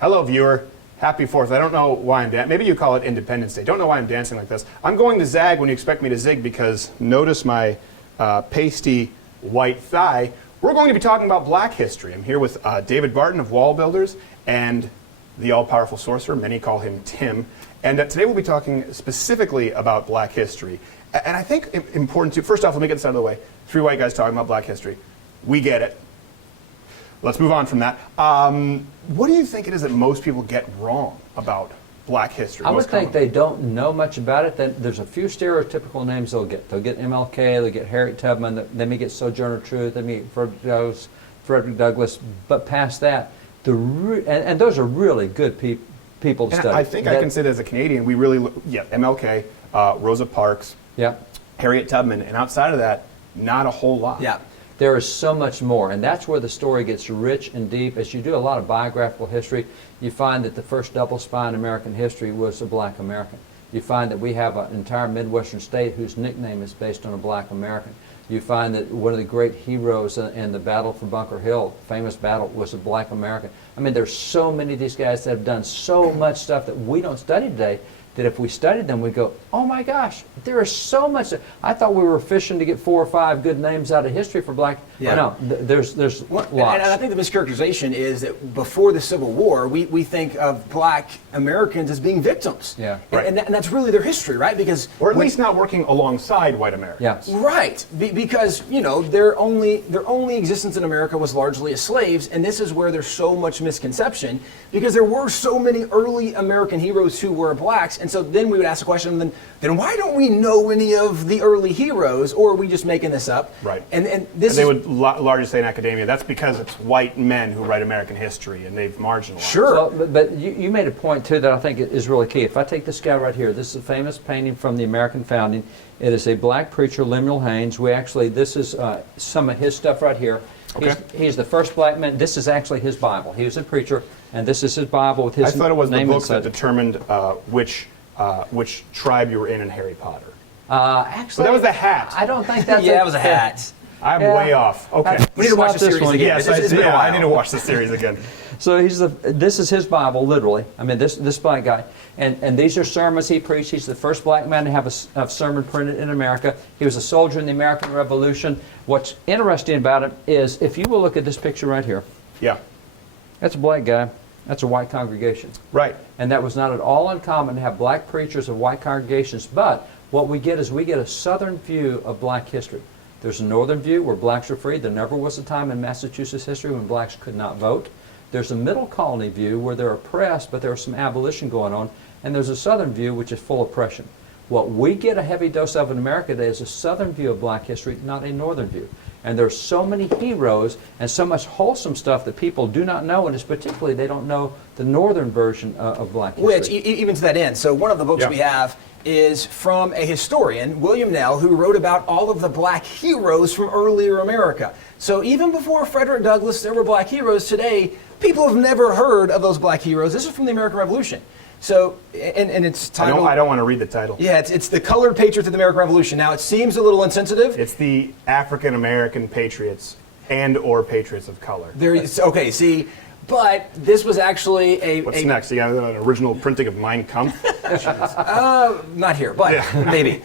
Hello, viewer. Happy 4th. I don't know why I'm dancing. Maybe you call it Independence Day. Don't know why I'm dancing like this. I'm going to zag when you expect me to zig because notice my pasty white thigh. We're going to be talking about black history. I'm here with David Barton of Wall Builders and the all-powerful sorcerer. Many call him Tim. And today we'll be talking specifically about black history. And I think important to, first off, let me get this out of the way. 3 white guys talking about black history. We get it. Let's move on from that. What do you think it is that most people get wrong about black history? I would think they don't know much about it. Then there's a few stereotypical names they'll get. They'll get MLK, they'll get Harriet Tubman, they may get Sojourner Truth, they may get Frederick Douglass. But past that, and those are really good people to study. I think I can say that as a Canadian, we really, MLK, Rosa Parks, Harriet Tubman, and outside of that, not a whole lot. Yeah. There is so much more, and that's where the story gets rich and deep. As you do a lot of biographical history, you find that the first double spy in American history was a black American. You find that we have an entire Midwestern state whose nickname is based on a black American. You find that one of the great heroes in the battle for Bunker Hill, famous battle, was a black American. I mean, there's so many of these guys that have done so much stuff that we don't study today, that if we studied them, we'd go, oh my gosh, there is so much. I thought we were fishing to get 4 or 5 good names out of history for black. Yeah. No, there's lots. And I think the mischaracterization is that before the Civil War, we think of black Americans as being victims. Yeah. Right. And that's really their history, right? Because or at least not working alongside white Americans. Yeah. Right. Because, you know, their only existence in America was largely as slaves, and this is where there's so much misconception, because there were so many early American heroes who were blacks, and so then we would ask the question, then why don't we know any of the early heroes, or are we just making this up? Right. And this they would largely say in academia, that's because it's white men who write American history, and they've marginalized. Sure. Well, but you made a point, too, that I think is really key. If I take this guy right here, this is a famous painting from the American founding. It is a black preacher, Lemuel Haynes. This is some of his stuff right here. Okay. He's the first black man. This is actually his Bible. He was a preacher, and this is his Bible with his name. I thought it was the book inside. that determined which tribe you were in Harry Potter. Actually, but that was the hat. I don't think that's that was a hat. I'm way off. Okay. We need to watch the series again. Yes, I need to watch the series again. So this is his Bible, literally. I mean, this black guy. And these are sermons he preached. He's the first black man to have a sermon printed in America. He was a soldier in the American Revolution. What's interesting about it is, if you will look at this picture right here. Yeah. That's a black guy. That's a white congregation. Right. And that was not at all uncommon to have black preachers of white congregations. But what we get is we get a southern view of black history. There's a northern view where blacks are free. There never was a time in Massachusetts history when blacks could not vote. There's a middle colony view where they're oppressed, but there's some abolition going on. And there's a southern view which is full oppression. What we get a heavy dose of in America today is a southern view of black history, not a northern view. And there's so many heroes and so much wholesome stuff that people do not know, and it's particularly they don't know the northern version of black history. Which, even to that end, so one of the books we have is from a historian, William Nell, who wrote about all of the black heroes from earlier America. So even before Frederick Douglass, there were black heroes. Today, people have never heard of those black heroes. This is from the American Revolution. So, and it's titled... I don't want to read the title. Yeah, it's The Colored Patriots of the American Revolution. Now, it seems a little insensitive. It's the African American patriots and or patriots of color. Okay, see... But this was actually What's next? You got an original printing of Mein Kampf? Not here, but maybe.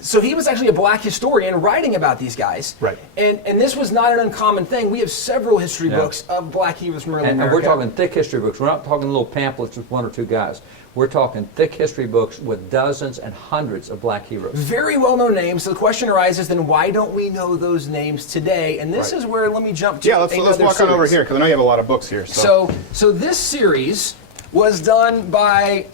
So he was actually a black historian writing about these guys. Right. And this was not an uncommon thing. We have several history books of black heroes from early America. And we're talking thick history books. We're not talking little pamphlets with 1 or 2 guys. We're talking thick history books with dozens and hundreds of black heroes. Very well-known names. So the question arises, then why don't we know those names today? And this is where, let me jump to let's walk on over here, because I know you have a lot of books here. So this series was done by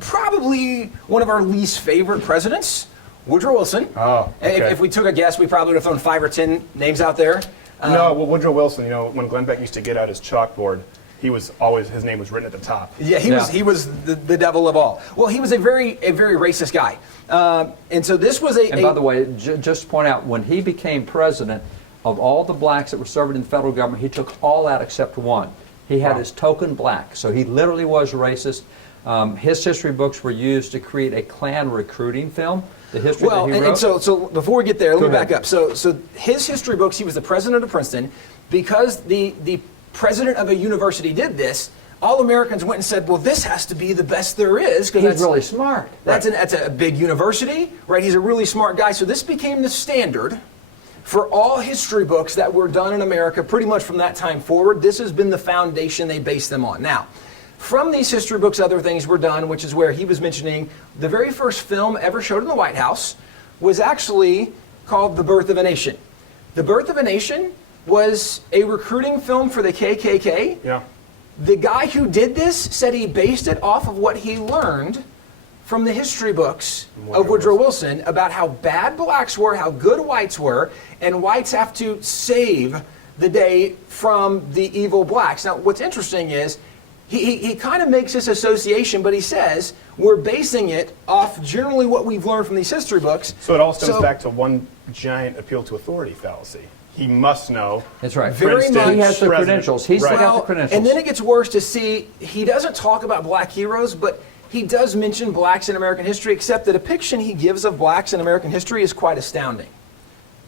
probably one of our least favorite presidents, Woodrow Wilson. Oh, okay. If we took a guess, we probably would have thrown 5 or 10 names out there. No, well, Woodrow Wilson, when Glenn Beck used to get out his chalkboard, his name was written at the top. Yeah, he was the devil of all. Well, he was a very racist guy. And so this was And by the way, just to point out, when he became president, of all the blacks that were serving in the federal government, he took all out except one. He had his token black, so he literally was racist. His history books were used to create a Klan recruiting film, the history that he wrote. And so before we get there, let me back up. So his history books, he was the president of Princeton. Because the president of a university did this, all Americans went and said, well, this has to be the best there is. He's really smart. That's a big university, right? He's a really smart guy. So this became the standard for all history books that were done in America pretty much from that time forward. This has been the foundation they based them on. Now, from these history books, other things were done, which is where he was mentioning the very first film ever showed in the White House was actually called The Birth of a Nation. The Birth of a Nation was a recruiting film for the KKK. Yeah. The guy who did this said he based it off of what he learned from the history books of Woodrow Wilson about how bad blacks were, how good whites were, and whites have to save the day from the evil blacks. Now, what's interesting is he kind of makes this association, but he says we're basing it off generally what we've learned from these history books. So it all stems back to one giant appeal to authority fallacy. He must know. That's right. Very much. He has the credentials. He's got the credentials. And then it gets worse to see he doesn't talk about black heroes, but he does mention blacks in American history, except the depiction he gives of blacks in American history is quite astounding.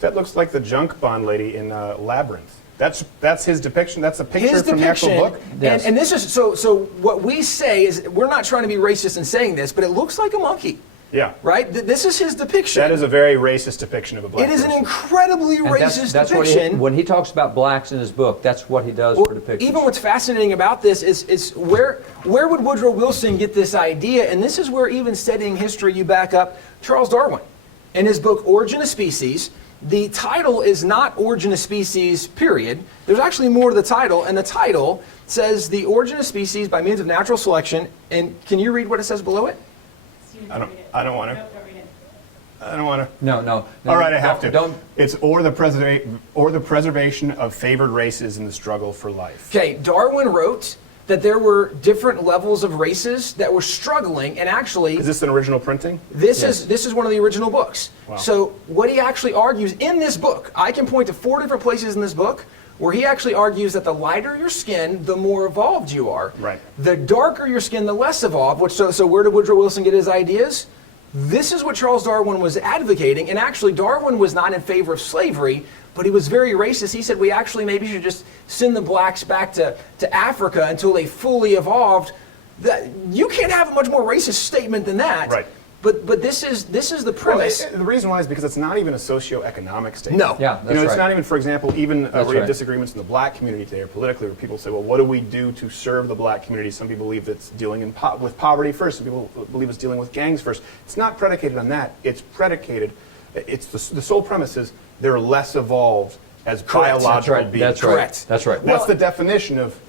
That looks like the junk bond lady in Labyrinth. That's his depiction. That's a picture from the actual book. Yes. And this is so what we say is we're not trying to be racist in saying this, but it looks like a monkey. Yeah. Right? This is his depiction. That is a very racist depiction of a black It is person. an incredibly racist that's depiction. when he talks about blacks in his book, that's what he does for depictions. Even what's fascinating about this is where would Woodrow Wilson get this idea? And this is where, even studying history, you back up Charles Darwin. In his book, Origin of Species, the title is not Origin of Species, period. There's actually more to the title, and the title says the origin of species by means of natural selection. And can you read what it says below it? I don't want to. I don't want to. No. All right, I have to. Don't. It's or the preservation of favored races in the struggle for life. Okay, Darwin wrote that there were different levels of races that were struggling, and actually, Is this an original printing? this is one of the original books. Wow. So what he actually argues in this book, I can point to 4 different places in this book where he actually argues that the lighter your skin, the more evolved you are. Right. The darker your skin, the less evolved. So where did Woodrow Wilson get his ideas? This is what Charles Darwin was advocating, and actually Darwin was not in favor of slavery, but he was very racist. He said we actually maybe should just send the blacks back to Africa until they fully evolved. You can't have a much more racist statement than that. Right. But this is the premise. Well, the reason why is because it's not even a socioeconomic statement. No. Yeah, that's It's right. not even, for example, even where you right. have disagreements in the black community today or politically, where people say, well, what do we do to serve the black community? Some people believe it's dealing with poverty first. Some people believe it's dealing with gangs first. It's not predicated on that. It's predicated, it's the sole premise is they're less evolved as biological beings. That's right. Correct. That's right. That's the definition of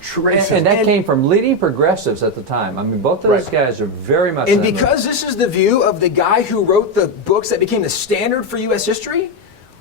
true racism. And that came from leading progressives at the time. I mean, both of those Right. guys are very much. And in that because this is the view of the guy who wrote the books that became the standard for U.S. history,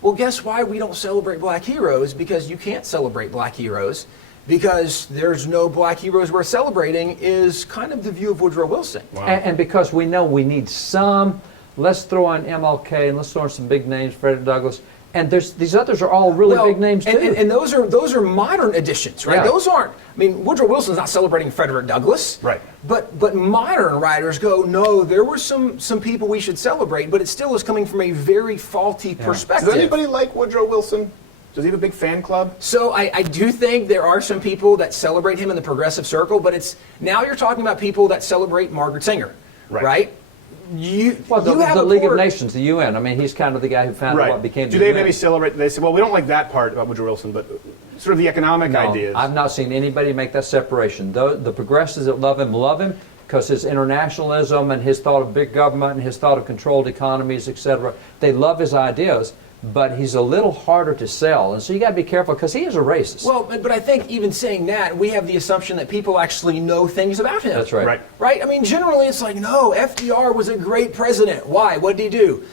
well, guess why we don't celebrate black heroes? Because you can't celebrate black heroes. Because there's no black heroes worth celebrating is kind of the view of Woodrow Wilson. Wow. And because we know we need some, let's throw on MLK and let's throw on some big names, Frederick Douglass. And these others are all really big names too. And those are modern additions, right? Yeah. Those aren't. I mean, Woodrow Wilson's not celebrating Frederick Douglass, Right. But modern writers go, no, there were some people we should celebrate, but it still is coming from a very faulty perspective. Does anybody like Woodrow Wilson? Does he have a big fan club? So I do think there are some people that celebrate him in the progressive circle, but it's now you're talking about people that celebrate Margaret Sanger, right? Well, the League of Nations, the UN. I mean, he's kind of the guy who founded what became Do the they UN. maybe celebrate? They say, well, we don't like that part about Woodrow Wilson, but sort of the economic No, ideas. I've not seen anybody make that separation. The progressives that love him because his internationalism and his thought of big government and his thought of controlled economies, etc. They love his ideas, but he's a little harder to sell, and so you got to be careful because he is a racist. Well, but I think even saying that, we have the assumption that people actually know things about him. That's right. Right? I mean, generally it's like, no, FDR was a great president. Why? What did he do?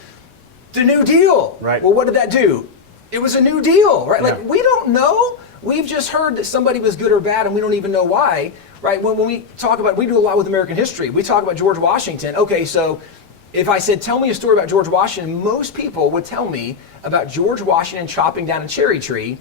The New Deal. Right. Well, what did that do? It was a New Deal, right? Yeah. Like, we don't know. We've just heard that somebody was good or bad, and we don't even know why, right? When we talk about, we do a lot with American history. We talk about George Washington. Okay, so if I said, tell me a story about George Washington, most people would tell me about George Washington chopping down a cherry tree,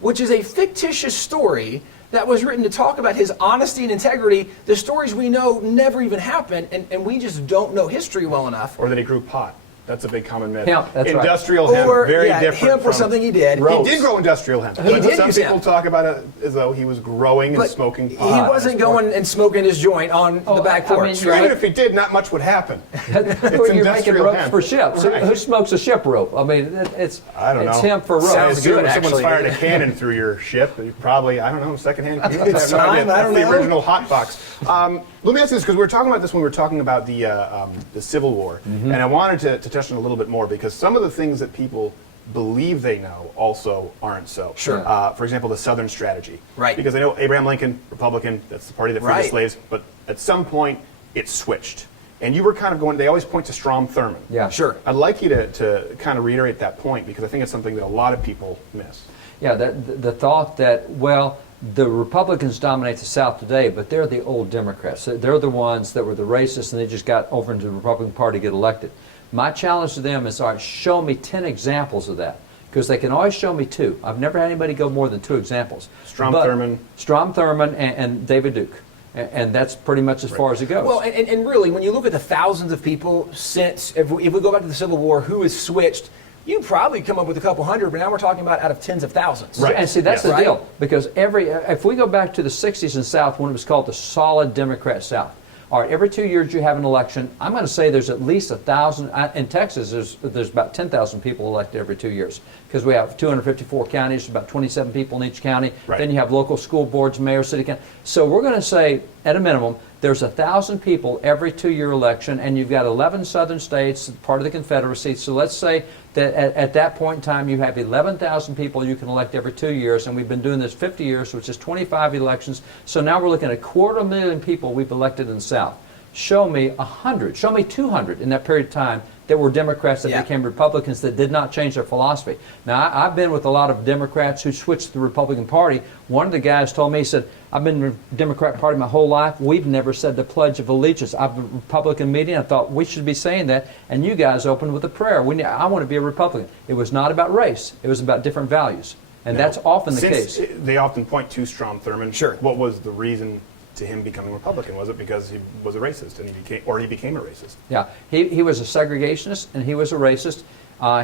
which is a fictitious story that was written to talk about his honesty and integrity. The stories we know never even happened, and we just don't know history well enough. Or that he grew pot. That's a big common myth. Hemp, that's right. Industrial hemp, very different. Hemp was something he did. He did grow industrial hemp. He did Some use people hemp. talk about it as though he was growing and smoking pot. He wasn't going and smoking his joint on the back porch, I mean, right? Even if he did, not much would happen. You're making industrial ropes hemp. for ships. Right. Who smokes a ship rope? I mean, it's I don't know. hemp for ropes. I Sounds assume good, if someone's actually. fired a cannon through your ship, you probably, I don't know, secondhand. I have no idea. I don't That's the know. original hot box. Let me ask you this, because we were talking about this when we were talking about the Civil War, and I wanted to touch on it a little bit more, because some of the things that people believe they know also aren't so. Sure. For example, the Southern strategy. Right. Because I know Abraham Lincoln, Republican, that's the party that freed the Right. slaves, but at some point it switched. And you were kind of going, they always point to Strom Thurmond. Yeah. Sure. I'd like you to kind of reiterate that point, because I think it's something that a lot of people miss. Yeah, the thought that, well, the Republicans dominate the South today, but they're the old Democrats. They're the ones that were the racists, and they just got over into the Republican Party to get elected. My challenge to them is, all right, show me 10 examples of that, because they can always show me 2. I've never had anybody go more than 2 examples. Strom Thurmond. Strom Thurmond and David Duke. And that's pretty much as far as it goes. Well, and really, when you look at the thousands of people since, if we go back to the Civil War, who has switched, you probably come up with a couple hundred, but now we're talking about out of tens of thousands. Right. And see, that's Yes. the deal. Because if we go back to the 60s in the South, when it was called the solid Democrat South, all right, every 2 years you have an election. I'm going to say there's at least 1,000. In Texas, there's about 10,000 people elected every 2 years, because we have 254 counties, about 27 people in each county. Right. Then you have local school boards, mayor, city council. So we're going to say, at a minimum, there's 1,000 people every 2-year election, and you've got 11 southern states, part of the Confederacy. So let's say that at that point in time you have 11,000 people you can elect every 2 years, and we've been doing this 50 years, which is 25 elections. So now we're looking at 250,000 people we've elected in the South. Show me 100, show me 200 in that period of time that were Democrats that became Republicans that did not change their philosophy. Now, I've been with a lot of Democrats who switched to the Republican Party. One of the guys told me, he said, I've been in the Democrat Party my whole life. We've never said the Pledge of Allegiance. I've been at a Republican meeting. I thought we should be saying that. And you guys opened with a prayer. I want to be a Republican. It was not about race. It was about different values. And that's often the case. They often point to Strom Thurmond. Sure. What was the reason to him becoming Republican? Was it because he was a racist and he became a racist? Yeah, he was a segregationist and he was a racist.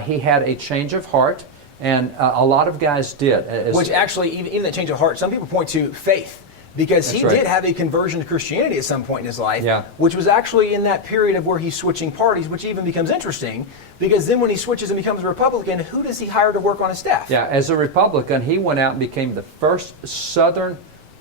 He had a change of heart, and a lot of guys did. Which actually, even that change of heart, some people point to faith, because he did have a conversion to Christianity at some point in his life, which was actually in that period of where he's switching parties, which even becomes interesting, because then when he switches and becomes a Republican, who does he hire to work on his staff? Yeah, as a Republican, he went out and became the first Southern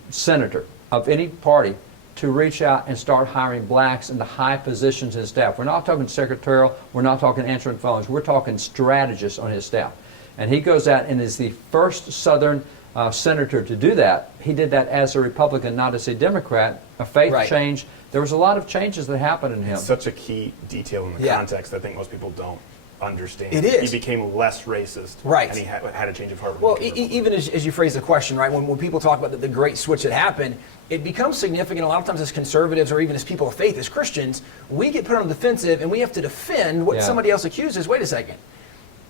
senator of any party to reach out and start hiring blacks into high positions in staff. We're not talking secretarial, we're not talking answering phones, we're talking strategists on his staff. And he goes out and is the first Southern senator to do that. He did that as a Republican, not as a Democrat. A faith change. There was a lot of changes that happened in him. It's such a key detail in the context I think most people don't understand. It is. He became less racist, and he had a change of heart. Well, even as you phrase the question, right, when people talk about the great switch that happened, it becomes significant a lot of times as conservatives or even as people of faith, as Christians, we get put on the defensive and we have to defend what somebody else accuses. Wait a second.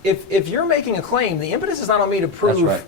If you're making a claim, the impetus is not on me to prove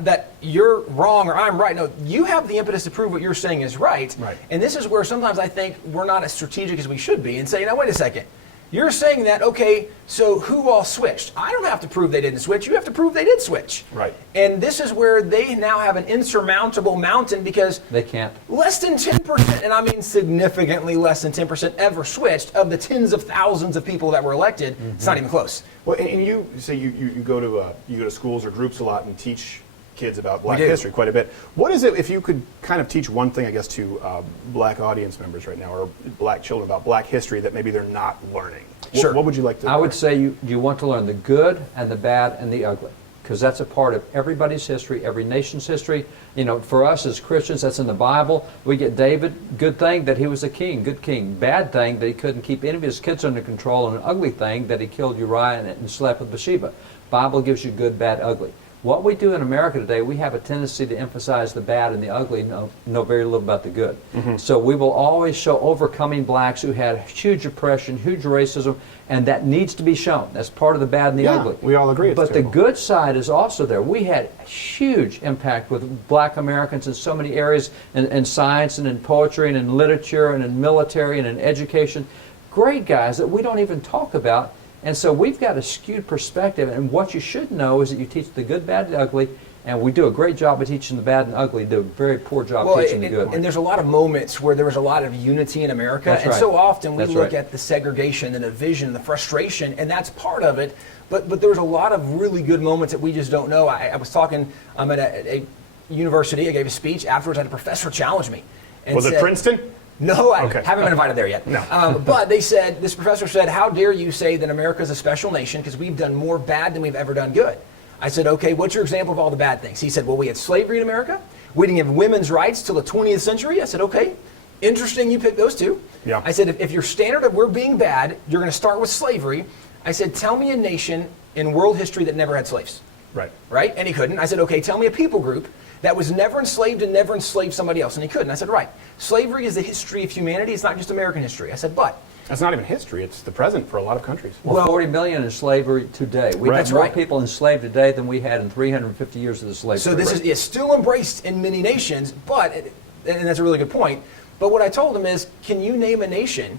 that you're wrong or I'm right. No, you have the impetus to prove what you're saying is right. And this is where sometimes I think we're not as strategic as we should be and say, now, wait a second. You're saying that, okay, so who all switched? I don't have to prove they didn't switch. You have to prove they did switch. Right. And this is where they now have an insurmountable mountain, because they can't. Less than 10%, and I mean significantly less than 10% ever switched of the tens of thousands of people that were elected. It's not even close. Well, and you say you go to schools or groups a lot and teach kids about black history quite a bit. What is it, if you could kind of teach one thing, I guess, to black audience members right now, or black children, about black history that maybe they're not learning? Sure. What would you like to learn? I would say you want to learn the good and the bad and the ugly, because that's a part of everybody's history, every nation's history. You know, for us as Christians, that's in the Bible. We get David, good thing that he was a king, good king. Bad thing that he couldn't keep any of his kids under control, and an ugly thing that he killed Uriah and slept with Bathsheba. Bible gives you good, bad, ugly. What we do in America today, we have a tendency to emphasize the bad and the ugly, know very little about the good. So we will always show overcoming blacks who had huge oppression, huge racism, and that needs to be shown. That's part of the bad and the ugly. We all agree it's But terrible. the good side is also there. We had huge impact with black Americans in so many areas, in science and in poetry and in literature and in military and in education. Great guys that we don't even talk about. And so we've got a skewed perspective, and what you should know is that you teach the good, bad, and ugly, and we do a great job of teaching the bad and ugly, do a very poor job teaching the good. And there's a lot of moments where there was a lot of unity in America, That's and right. so often we That's look right. at the segregation, the division, the frustration, and that's part of it, but there's a lot of really good moments that we just don't know. I was talking at a university, I gave a speech, afterwards I had a professor challenge me. And Was it said, Princeton? No, I Okay. haven't been invited there yet. No. But this professor said, how dare you say that America is a special nation because we've done more bad than we've ever done good. I said, okay, what's your example of all the bad things? He said, well, we had slavery in America. We didn't have women's rights till the 20th century. I said, okay, interesting you picked those two. Yeah. I said, if your standard of we're being bad, you're going to start with slavery. I said, tell me a nation in world history that never had slaves. Right. Right? And he couldn't. I said, okay, tell me a people group that was never enslaved and never enslaved somebody else. And he couldn't. I said, right. Slavery is the history of humanity. It's not just American history. I said, but. That's not even history. It's the present for a lot of countries. Well, 40 million in slavery today. We Right. have That's more right. people enslaved today than we had in 350 years of the slave So trade. this is still embraced in many nations, but, and that's a really good point, but what I told him is, can you name a nation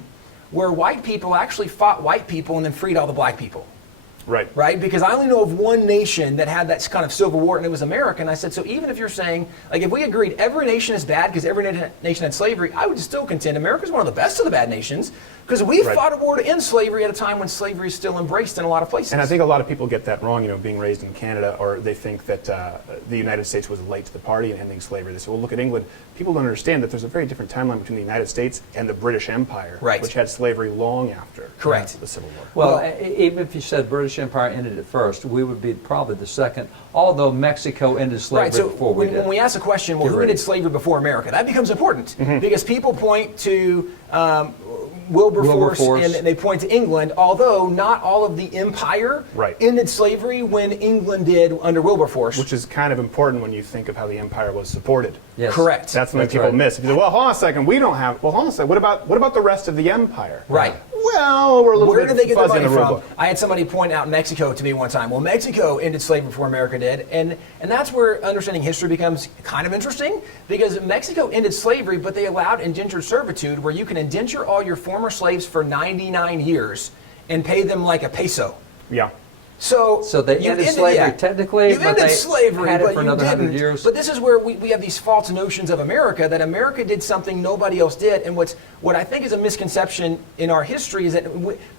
where white people actually fought white people and then freed all the black people? Right. Right? Because I only know of one nation that had that kind of civil war, and it was America. And I said, so even if you're saying, like, if we agreed every nation is bad because every nation had slavery, I would still contend America's one of the best of the bad nations because we Right. fought a war to end slavery at a time when slavery is still embraced in a lot of places. And I think a lot of people get that wrong, being raised in Canada, or they think that the United States was late to the party in ending slavery. They say, well, look at England. People don't understand that there's a very different timeline between the United States and the British Empire, Right. which had slavery long after Correct. the Civil War. Well, even if you said British Empire ended it first, we would be probably the second, although Mexico ended slavery Right, so before we when, did. when we ask the question, well, Get who ready. ended slavery before America? That becomes important because people point to Wilberforce Wilberforce. and they point to England, although not all of the empire Right. ended slavery when England did under Wilberforce. Which is kind of important when you think of how the empire was supported. Yes. Correct. That's something people right. miss. If you say, well, hold on a second, we don't have, well, hold on a second, what about the rest of the empire? Right. Well, we're a little Where bit did they get the fuzzy money in the rule from? book. I had somebody point out Mexico to me one time. Well, Mexico ended slavery before America did, and that's where understanding history becomes kind of interesting because Mexico ended slavery, but they allowed indentured servitude, where you can indenture all your former slaves for 99 years and pay them like a peso. Yeah. So they you've ended slavery technically, you but ended they slavery, had it but for you another 100 didn't. years. But this is where we have these false notions of America, that America did something nobody else did. And what I think is a misconception in our history is that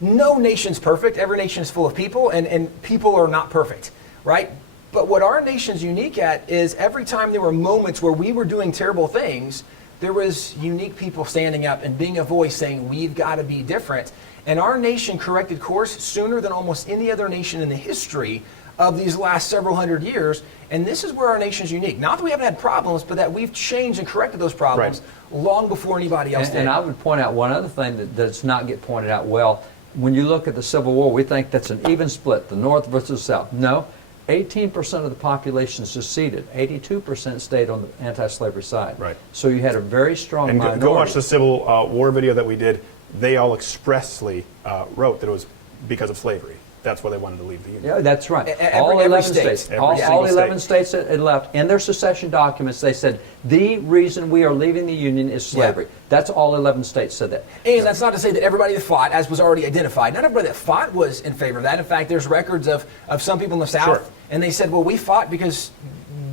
no nation's perfect. Every nation is full of people, and people are not perfect, right? But what our nation's unique at is every time there were moments where we were doing terrible things, there was unique people standing up and being a voice saying, we've got to be different. And our nation corrected course sooner than almost any other nation in the history of these last several hundred years. And this is where our nation's unique. Not that we haven't had problems, but that we've changed and corrected those problems long before anybody else did. And I would point out one other thing that does not get pointed out well. When you look at the Civil War, we think that's an even split, the North versus the South. No, 18% of the population seceded. 82% stayed on the anti-slavery side. Right. So you had a very strong And minority. go watch the Civil War video that we did. They all expressly wrote that it was because of slavery. That's why they wanted to leave the Union. Yeah, that's right. Every 11 state. states. Every All single 11 state. states that had left. In their secession documents, they said, the reason we are leaving the Union is slavery. That's all 11 states said that. And that's not to say that everybody that fought, as was already identified, not everybody that fought was in favor of that. In fact, there's records of some people in the South, Sure. and they said, well, we fought because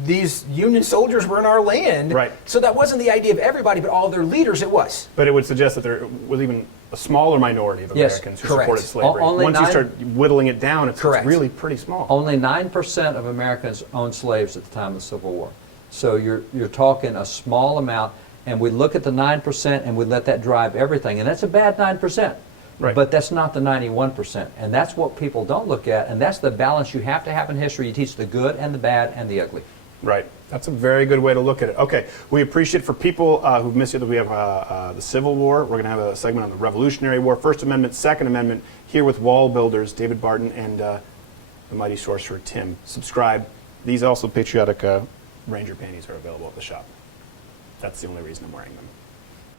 these Union soldiers were in our land. Right. So that wasn't the idea of everybody, but all of their leaders it was. But it would suggest that there was even a smaller minority of Yes, Americans who correct. supported slavery. Only Once you 9 start whittling it down, it's Correct. really pretty small. Only 9% of Americans owned slaves at the time of the Civil War. So you're talking a small amount, and we look at the 9% and we let that drive everything, and that's a bad 9%. Right. But that's not the 91%, and that's what people don't look at, and that's the balance you have to have in history. You teach the good and the bad and the ugly. Right. That's a very good way to look at it. Okay. We appreciate for people who've missed it that we have the Civil War. We're going to have a segment on the Revolutionary War, First Amendment, Second Amendment, here with wall builders David Barton and the mighty sorcerer Tim. Subscribe. These also patriotic Ranger panties are available at the shop. That's the only reason I'm wearing them.